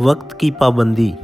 वक्त की पाबंदी।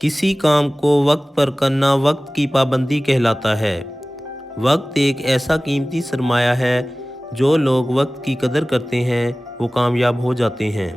किसी काम को वक्त पर करना वक्त की पाबंदी कहलाता है। वक्त एक ऐसा कीमती सरमाया है, जो लोग वक्त की कदर करते हैं वो कामयाब हो जाते हैं।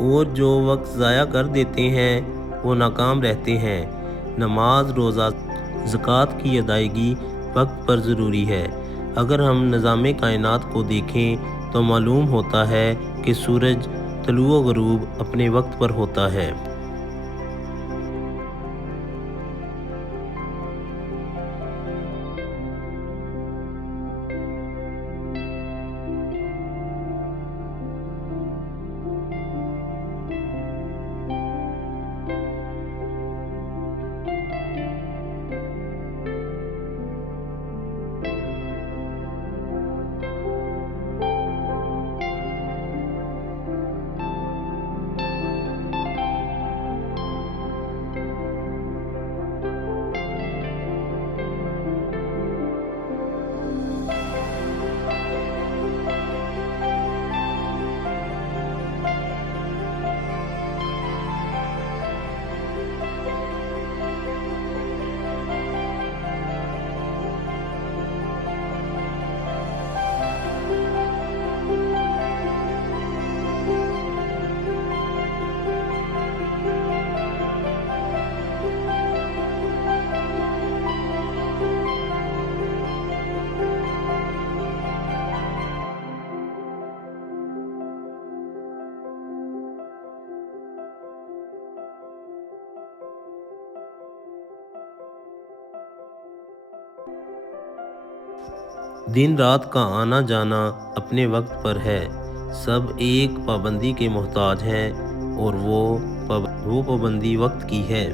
और जो वक्त ज़ाया कर देते हैं वो नाकाम रहते हैं। नमाज, रोज़ा, ज़कात की अदायगी वक्त पर ज़रूरी है। अगर हम निज़ाम कायनात को देखें तो मालूम होता है कि सूरज तलुओ गरूब अपने वक्त पर होता है। दिन रात का आना जाना अपने वक्त पर है। सब एक पाबंदी के मोहताज हैं और वो पाबंदी वक्त की है।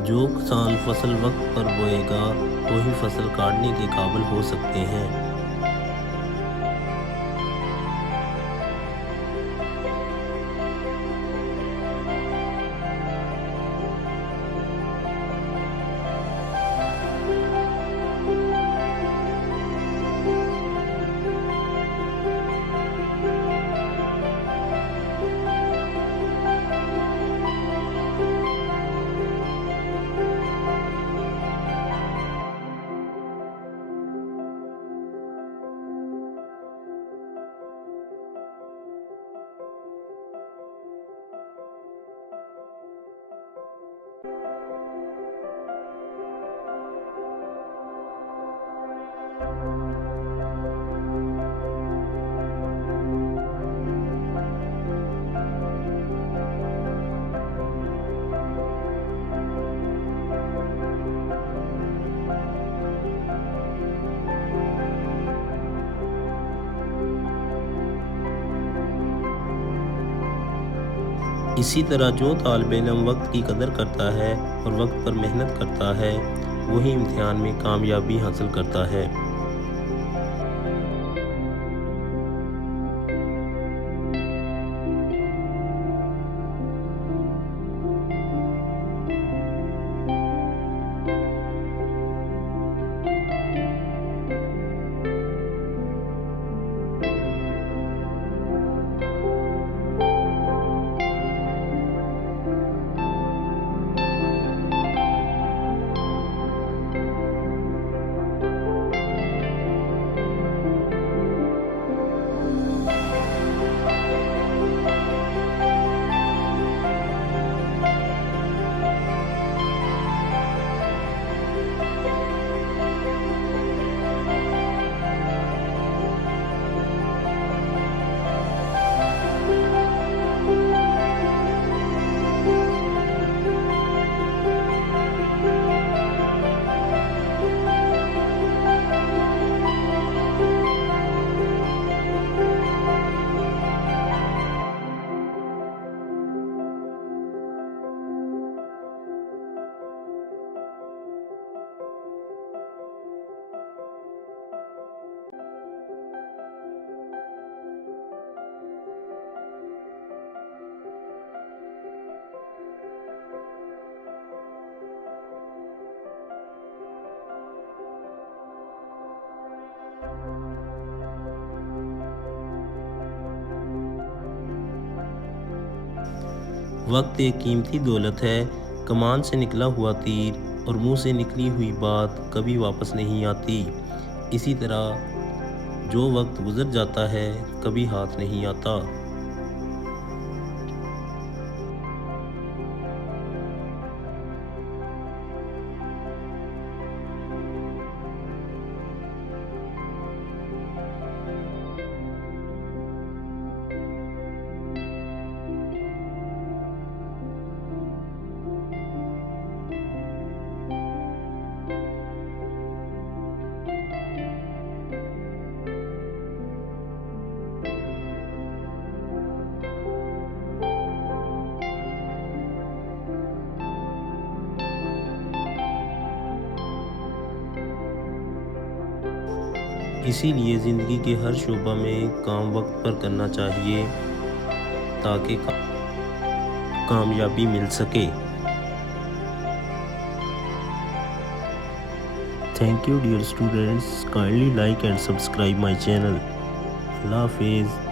जो किसान फसल वक्त पर बोएगा वही फसल काटने के काबिल हो सकते हैं। इसी तरह जो तालिब इल्म वक्त की कदर करता है और वक्त पर मेहनत करता है वही इम्तिहान में कामयाबी हासिल करता है। वक्त एक कीमती दौलत है। कमान से निकला हुआ तीर और मुंह से निकली हुई बात कभी वापस नहीं आती। इसी तरह जो वक्त गुजर जाता है कभी हाथ नहीं आता। इसीलिए ज़िंदगी के हर शोबा में काम वक्त पर करना चाहिए ताकि कामयाबी मिल सके। Thank you dear students, kindly like and subscribe my channel. अल्लाह हाफिज़।